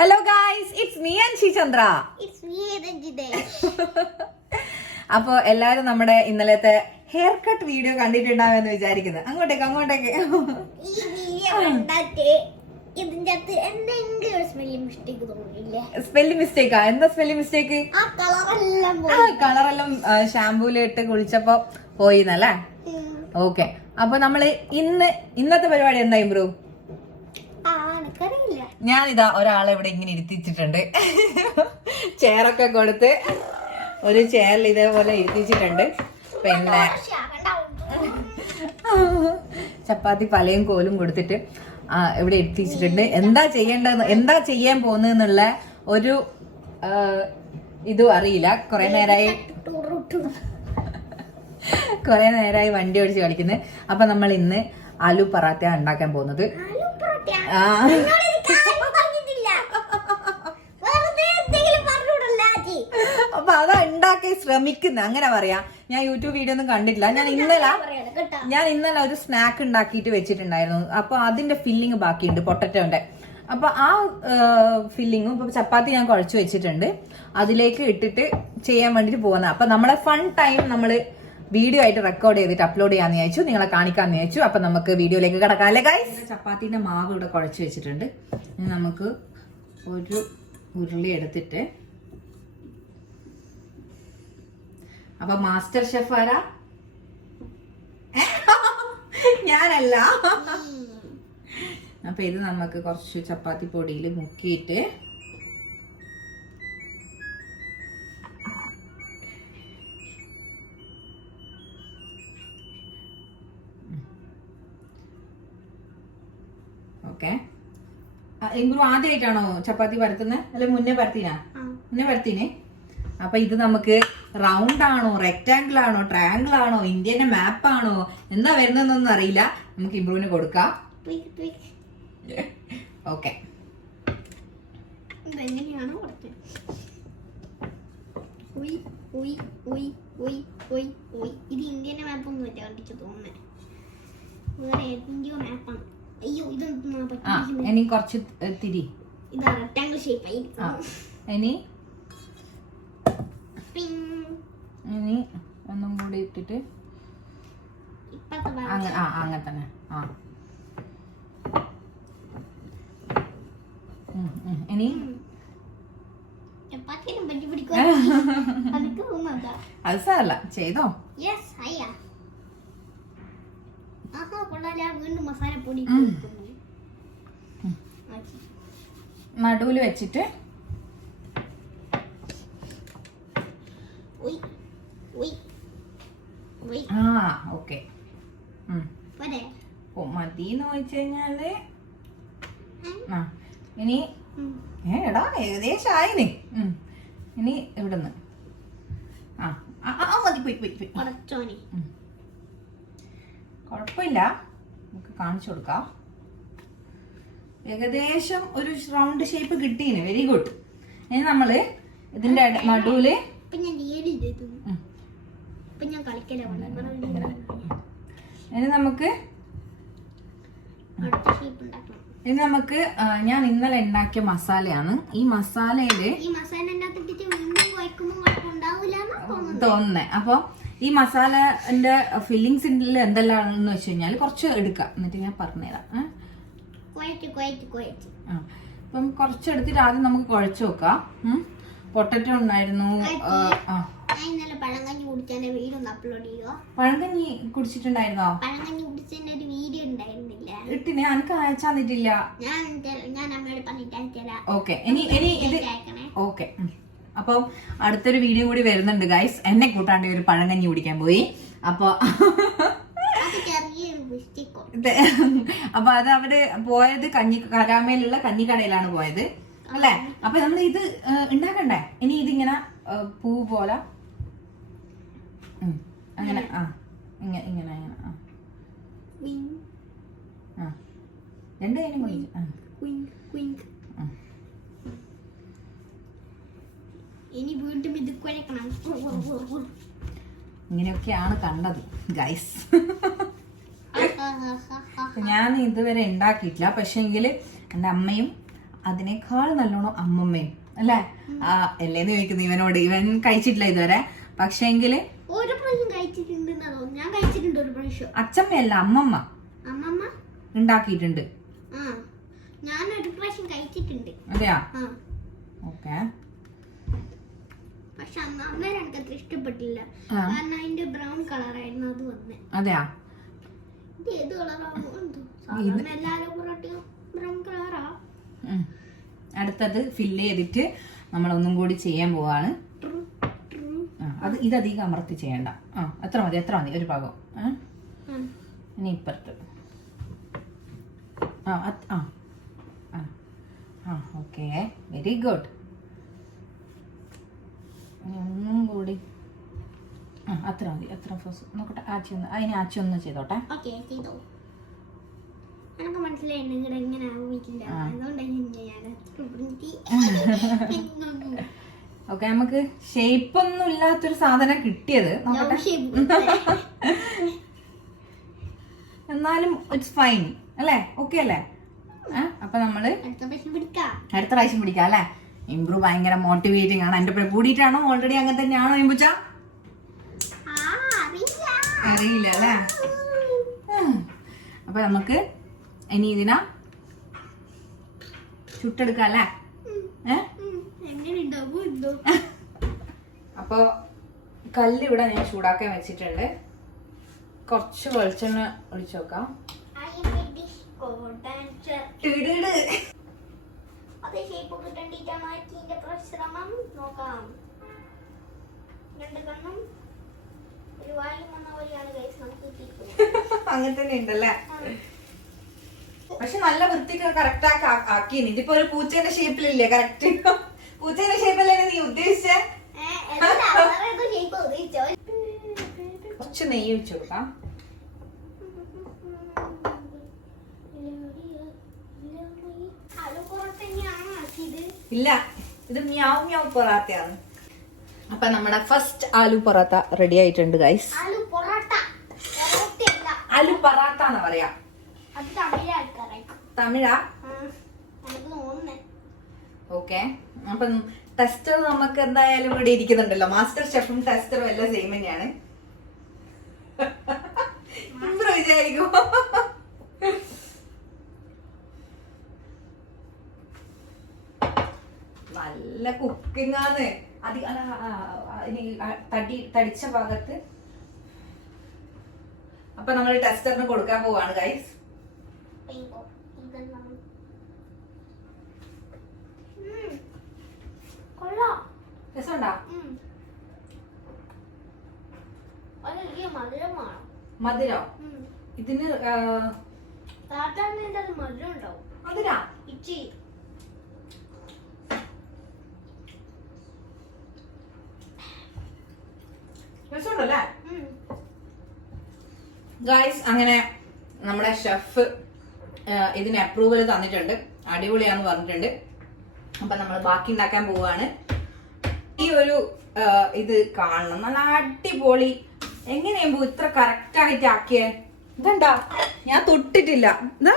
Hello guys, it's me Anshi Chandra. It's me Ranjide. അപ്പോൾ എല്ലാവരും നമ്മുടെ ഇന്നലത്തെ ഹെയർ കട്ട് വീഡിയോ കണ്ടിട്ടുണ്ടാവുമെന്ന് വിചാരിക്കുന്നത്. അങ്ങോട്ടേക്ക് ഈ വീഡിയോ കണ്ടിട്ട് ഇതിന്റെ അകത്ത് എന്തെങ്കിലും സ്പെല്ലിംഗ് മിസ്റ്റേക്ക് തോന്നിയില്ലേ? സ്പെല്ലിംഗ് മിസ്റ്റേക്കാ? എന്താ സ്പെല്ലിംഗ് മിസ്റ്റേക്ക്? ആ കളറെല്ലാം ഷാമ്പൂലിട്ട് കുളിച്ചപ്പോ പോയിന്നല്ലേ? ഓക്കെ. അപ്പൊ നമ്മള് ഇന്നത്തെ പരിപാടി എന്താ ഇംപ്രൂവ്? ഞാനിതാ ഒരാളെ ഇവിടെ ഇങ്ങനെ ഇരുത്തിച്ചിട്ടുണ്ട്. ചെയറൊക്കെ കൊടുത്ത് ഒരു ചെയറിൽ ഇതേപോലെ ഇരുത്തിച്ചിട്ടുണ്ട്. പിന്നെ ചപ്പാത്തി പലയും കോലും കൊടുത്തിട്ട് ഇവിടെ ഇരുത്തിച്ചിട്ടുണ്ട്. എന്താ ചെയ്യാൻ പോകുന്നുള്ള ഒരു ഇതും അറിയില്ല. കുറെ നേരമായി വണ്ടി ഓടിച്ച് കളിക്കുന്നത്. അപ്പൊ നമ്മൾ ഇന്ന് ആലു പറാത്ത ഉണ്ടാക്കാൻ പോകുന്നത്. അപ്പൊ അതാ ഉണ്ടാക്കി ശ്രമിക്കുന്നത്, അങ്ങനെ പറയാം. ഞാൻ യൂട്യൂബ് വീഡിയോ ഒന്നും കണ്ടിട്ടില്ല. ഞാൻ ഇന്നലെ ഒരു സ്നാക്ക് ഉണ്ടാക്കിയിട്ട് വെച്ചിട്ടുണ്ടായിരുന്നു. അപ്പൊ അതിന്റെ ഫില്ലിങ് ബാക്കിയുണ്ട്, പൊട്ടറ്റോന്റെ. അപ്പൊ ആ ഫില്ലിങ്ങും ഇപ്പൊ ചപ്പാത്തി ഞാൻ കുഴച്ചു വെച്ചിട്ടുണ്ട്. അതിലേക്ക് ഇട്ടിട്ട് ചെയ്യാൻ വേണ്ടിട്ട് പോകുന്നത്. അപ്പൊ നമ്മളെ ഫൺ ടൈം നമ്മള് വീഡിയോ ആയിട്ട് റെക്കോർഡ് ചെയ്തിട്ട് അപ്ലോഡ് ചെയ്യാന്ന് വിചാരിച്ചു, നിങ്ങളെ കാണിക്കാന്ന് വിചാരിച്ചു. അപ്പൊ നമുക്ക് വീഡിയോയിലേക്ക് കിടക്കാം അല്ലേ ഗൈസ്? ചപ്പാത്തിന്റെ മാവ് ഇവിടെ കുഴച്ച് വെച്ചിട്ടുണ്ട്. ഇനി നമുക്ക് ഒരു ഉരുളി എടുത്തിട്ട്, അപ്പൊ മാസ്റ്റർ ഷെഫ് ആരാ? ഞാനല്ല. അപ്പൊ ഇത് നമുക്ക് കുറച്ച് ചപ്പാത്തി പൊടിയിൽ മുക്കിയിട്ട് ഓക്കെ. എങ്കിലും ആദ്യമായിട്ടാണോ ചപ്പാത്തി പരത്തുന്നത്? അല്ലെ മുന്നേ പരത്തിനെ? അപ്പൊ ഇത് നമുക്ക് റൗണ്ട് ആണോ, റെക്ടാംഗിൾ ആണോ, ട്രയാംഗിൾ ആണോ, ഇന്ത്യന്റെ മാപ്പ് ആണോ, എന്താ വരുന്നതെന്നൊന്നും അറിയില്ല. നമുക്ക് ഇംപ്രൂവിന് കൊടുക്കാം. ഓക്കെ. ഇത് ഇന്ത്യന്റെ മാപ്പ് ഒന്നും കണ്ടിച്ചു തോന്നുന്നേ. വേറെ ഏതെങ്കിലും മാപ്പാണ്. അയ്യോ, ഇനി കുറച്ച് തിരി. ഇതാ റെക്ടാംഗിൾ ഷേപ്പ്. ഇനി ഒന്നും കൂടി ഇട്ടിട്ട് അങ്ങനെ തന്നെ. ഇനി അത് സാരല്ല, ചെയ്തോ. നടുവില് വെച്ചിട്ട് ഓക്കെ മതിന്ന് വെച്ച് കഴിഞ്ഞാല് ഇനി എടാ ഏകദേശം ആയിന്. ഇനി ഇവിടുന്ന് മതി. പോയി കുഴപ്പമില്ല, നമുക്ക് കാണിച്ചു കൊടുക്കാം. ഏകദേശം ഒരു റൗണ്ട് ഷേപ്പ് കിട്ടീന്. Very good. ഇനി നമ്മള് ഇതിന്റെ നടുവില് ഇനി നമുക്ക് ഞാൻ ഇന്നലെ ഉണ്ടാക്കിയ മസാലയാണ്. ഈ മസാലയില് തോന്നുന്നേ. അപ്പൊ ഈ മസാലന്റെ ഫില്ലിങ്സിൽ എന്തെല്ലാണെന്ന് വെച്ച് കഴിഞ്ഞാൽ കുറച്ച് എടുക്കാം, എന്നിട്ട് ഞാൻ പറഞ്ഞുതരാം. അപ്പം കുറച്ചെടുത്തിട്ട് ആദ്യം നമുക്ക് കുഴച്ച് വെക്കാം. പൊട്ടറ്റോ ഉണ്ടായിരുന്നു. പഴങ്കഞ്ഞി കുടിച്ചിട്ടുണ്ടായിരുന്നോ? ഇട്ടിനെ എനിക്ക് അയച്ചാ തന്നിട്ടില്ല. ഓക്കെ. ഇനി ഇത് ഓക്കെ. അപ്പം അടുത്തൊരു വീഡിയോ കൂടി വരുന്നുണ്ട് ഗൈസ്. എന്നെ കൂട്ടാണ്ട് ഒരു പഴങ്കഞ്ഞി കുടിക്കാൻ പോയി. അപ്പൊ അത് അവര് പോയത് കരാമയിലുള്ള കഞ്ഞിക്കടയിലാണ് പോയത് അല്ലെ? അപ്പൊ നമ്മൾ ഇത് ഉണ്ടാക്കണ്ടേ? ഇനി ഇതിങ്ങനെ പൂ പോലെ അങ്ങനെ ഇങ്ങനെ രണ്ട് കൈനും ഇനി വീണ്ടും ഇത് കുഴക്കണം. ഇങ്ങനെയൊക്കെയാണ് കണ്ടത് ഗൈസ്. ഞാൻ ഇതുവരെ ഉണ്ടാക്കിയിട്ടില്ല. പക്ഷെങ്കിൽ എൻ്റെ അമ്മയും അതിനേക്കാൾ നല്ലോണം അമ്മമ്മയും അല്ലേ? അല്ലേന്ന് ചോദിക്കുന്നു ഇവനോട്. ഇവൻ കഴിച്ചിട്ടില്ല ഇതുവരെ. പക്ഷേങ്കില് ഒരു പ്രാവശ്യം കഴിച്ചിട്ടുണ്ടെന്നാ തോന്നുന്നു. ഞാൻ കഴിച്ചിട്ടുണ്ട് ഒരു പ്രാവശ്യം. അച്ഛമ്മയല്ല, അമ്മമ്മ അമ്മമ്മ ഉണ്ടാക്കിയിട്ടുണ്ട്. ഞാൻ ഒരു പ്രാവശ്യം കഴിച്ചിട്ടുണ്ട്. അതെയാ? ആ. ഓക്കെ. പക്ഷെ അന്നേരം എനിക്ക് അത്ര ഇഷ്ടപ്പെട്ടില്ല. കാരണം അതിന്റെ ബ്രൗൺ കളറായിരുന്നു അത് വന്നേ. അതെയാ? ഇത് ഏത് കളറാണോ എന്തോ. സാധാരണ എല്ലാവരും പൊറോട്ടയും ബ്രൗൺ കളറാ. അടുത്തത് ഫില്ല് ചെയ്തിട്ട് നമ്മൾ ഒന്നും കൂടി ചെയ്യാൻ പോവാണ്. അത് ഇതധികം അമർത്തി ചെയ്യണ്ട. എത്ര മതി ഒരു ഭാഗം. ഇനി ഇപ്പുറത്ത്. Okay, very good. ഒന്നും കൂടി അത്ര മതി. അത്ര നോക്കട്ടെ. അതിനെ ആച്ചി ഒന്ന് ചെയ്തോട്ടെ. എനിക്ക് മനസ്സിലായി എങ്ങനെ ആവില്ല. ഓക്കെ, നമുക്ക് ഷേപ്പ് ഒന്നും ഇല്ലാത്തൊരു സാധനം കിട്ടിയത്. എന്നാലും ഇറ്റ്സ് ഫൈൻ അല്ലേ? ഓക്കെ അല്ലേ? അപ്പൊ നമ്മള് അടുത്ത പ്രാവശ്യം പിടിക്കാം അല്ലേ? ഇംബ്രൂ ഭയങ്കര മോട്ടിവേറ്റിംഗ് ആണ്. എന്റെ കൂടിയിട്ടാണോ? ഓൾറെഡി അങ്ങനെ തന്നെയാണോ ഇമ്പുച്ച? അറിയില്ല അല്ലേ? അപ്പൊ നമുക്ക് ഇനി ഇതിനാ ചുട്ടെടുക്കാം അല്ലേ? അപ്പൊ കല്ല് ഇവിടെ ഞാൻ ചൂടാക്കാൻ വെച്ചിട്ടുണ്ട്. കുറച്ച് വെളിച്ചെണ്ണ ഒഴിച്ചു നോക്കാം. അങ്ങനെ തന്നെ ഉണ്ടല്ലേ? പക്ഷെ നല്ല വൃത്തിക്ക് കറക്റ്റ് ആക്കി. ഇതിപ്പോ ഒരു പൂച്ചേന്റെ ഷേപ്പിലില്ലേ? കറക്റ്റ് പൂച്ചേന്റെ ഷേപ്പല്ലേ നീ ഉദ്ദേശിച്ചേ? കുറച്ച് നെയ്യ് ഒഴിച്ചു കൊടുക്കാം. ഇല്ല, ഇത് മ്യാവ് മ്യാവ് പൊറാത്തയാണ്. അപ്പൊ നമ്മുടെ ഫസ്റ്റ് ആലു പൊറാത്ത റെഡി ആയിട്ടുണ്ട് ഗൈസ്. ആലു പൊറാത്ത എന്ന് പറയാ. തമിഴാ? ഓക്കെ. അപ്പം ടെസ്റ്റർ നമുക്ക് എന്തായാലും ഇവിടെ ഇരിക്കുന്നുണ്ടല്ലോ. മാസ്റ്റർ ഷെഫും ടെസ്റ്ററും എല്ലാം സെയിം തന്നെയാണ്. വിചാരിക്കും നല്ല കുക്കിംഗ് ആണ്. തടിച്ച ഭാഗത്ത്. അപ്പൊ നമ്മൾ ടെസ്റ്ററിന് കൊടുക്കാൻ പോവാണ് ഗൈസ്. രസമുണ്ടോ? മധുരം ഇതിന് മധുര രസമുണ്ടല്ലേ ഗായ്സ്? അങ്ങനെ നമ്മുടെ ഷെഫ് ഇതിന് അപ്രൂവൽ തന്നിട്ടുണ്ട്. അടിപൊളിയാന്ന് പറഞ്ഞിട്ടുണ്ട്. അപ്പൊ നമ്മൾ ബാക്കി ഉണ്ടാക്കാൻ പോവാണ്. ഈ ഒരു ഇത് കാണണം. നല്ല അടിപൊളി. എങ്ങനെയാകുമ്പോ ഇത്ര കറക്റ്റ് ആയിട്ട് ആക്കിയേ? ഇതെന്താ? ഞാൻ തൊട്ടിട്ടില്ല. എന്താ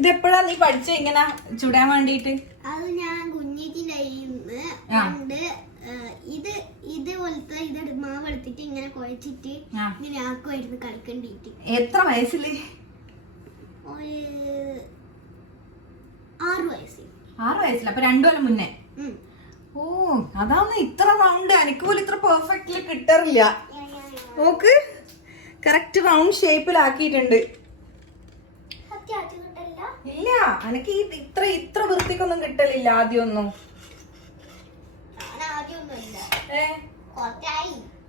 ഇതെപ്പോഴാ നീ പഠിച്ച ഇങ്ങനെ ചുടാൻ വേണ്ടിട്ട്? അത് ഞാൻ കുഞ്ഞിന്റെ ഇതുപോലത്തെ മാവ് എടുത്തിട്ട് ഇങ്ങനെ കുഴച്ചിട്ട് ഇങ്ങനെ ആക്കുമായിരുന്നു കളിക്കണ്ടിട്ട്. എത്ര വയസ്സില്? 6 വയസ്സിൽ. 6 വയസ്സിൽ? അപ്പൊ 2 കൊല്ലം മുന്നേ. ഓ, അതാണ് ഇത്ര റൗണ്ട്. എനിക്ക് പോലും ഇത്ര പെർഫെക്റ്റ്ലി കിട്ടാറില്ല. നോക്ക്, കറക്റ്റ് റൗണ്ട് ഷേപ്പിലാക്കിയിട്ടുണ്ട്. ഇല്ല, എനിക്ക് ഇത്ര വൃത്തിക്കൊന്നും കിട്ടലില്ല ആദ്യമൊന്നും.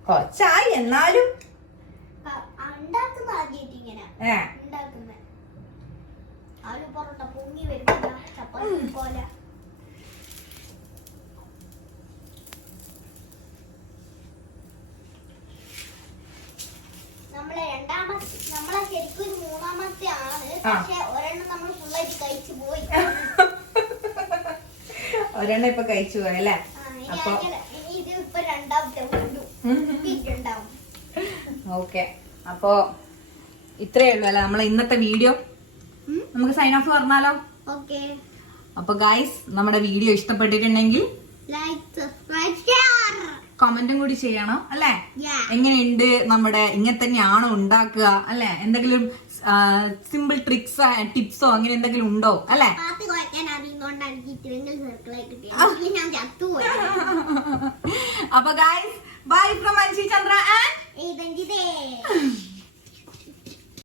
കുറച്ചായി എന്നാലും നമ്മളെ ശരിക്കും 3ാമത്തെ ആണ്. പക്ഷെ ഒരെണ്ണം നമ്മൾ ഫുള്ളായിട്ട് കഴിച്ചു പോയി. ഒരെണ്ണം ഇപ്പൊ കഴിച്ചു പോയല്ലേ? അപ്പൊ ഓക്കെ, അപ്പൊ ഇത്രയേ ഉള്ളൂ അല്ലെ നമ്മളെ ഇന്നത്തെ വീഡിയോ? നമുക്ക് സൈൻ ഓഫ് പറഞ്ഞാലോ? ഓക്കെ. അപ്പൊ ഗൈസ് നമ്മുടെ വീഡിയോ ഇഷ്ടപ്പെട്ടിട്ടുണ്ടെങ്കിൽ ലൈക്ക്, സബ്സ്ക്രൈബ്, ഷെയർ, കമന്റും കൂടി ചെയ്യണം അല്ലെ. Yeah. എങ്ങനെയുണ്ട് നമ്മുടെ ഇങ്ങനെ തന്നെയാണോ ഉണ്ടാക്കുക അല്ലെ, എന്തെങ്കിലും സിമ്പിൾ ട്രിക്സ് ടിപ്സോ അങ്ങനെ എന്തെങ്കിലും ഉണ്ടോ അല്ലെ? പാത്തി കുഴക്കാൻ അറിയുന്നോണ്ടാണ് ചിത്രങ്ങൾ സർക്കിളായി കിട്ടിയത്. ഞാൻ ചത്തുപോയി. അപ്പൊ guys bye from Anshi Chandra and ഇതെന്തിതേ